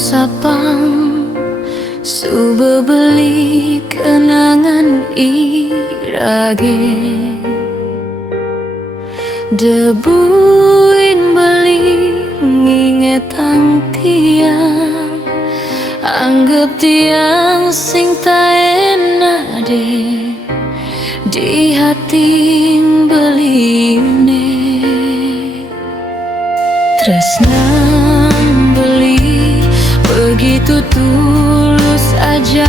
sapang suba beli kenangan irage debuin beli ngingetang tiang anggap tiang sing tak enak deh di hati beline tresnang beli begitu tulus aja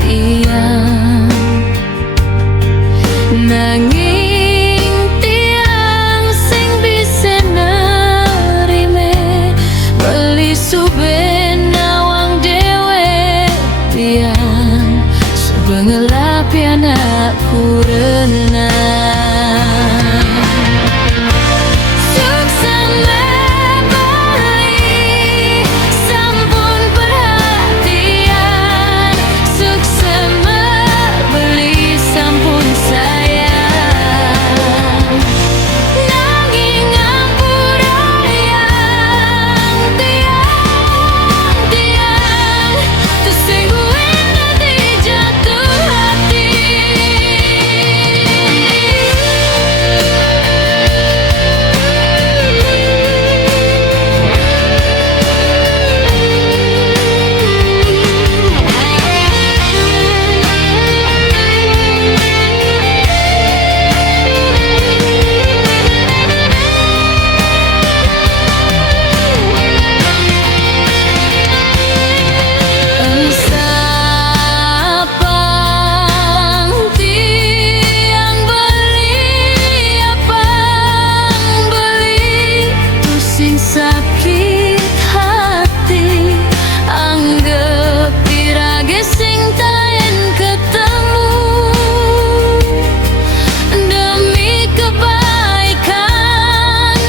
tiang nanging tiang sing bisa nerime beli suben nawang dewe tiang sebengelap anakku renang sakit hati anggap irage sing taen ketemu demi kebaikan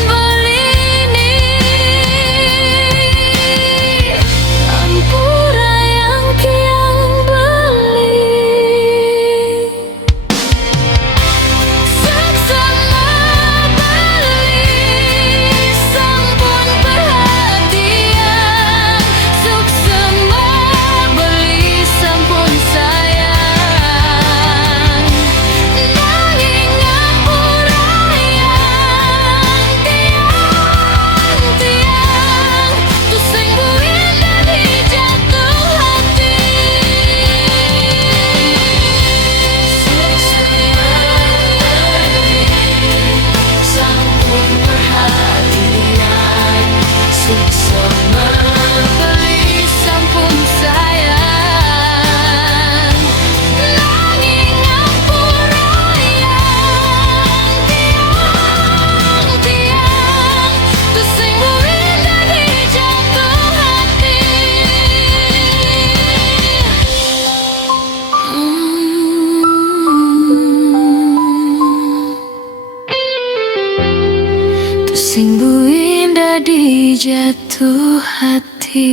belini ampura yang kian beli sing bu indah di jatuh hati.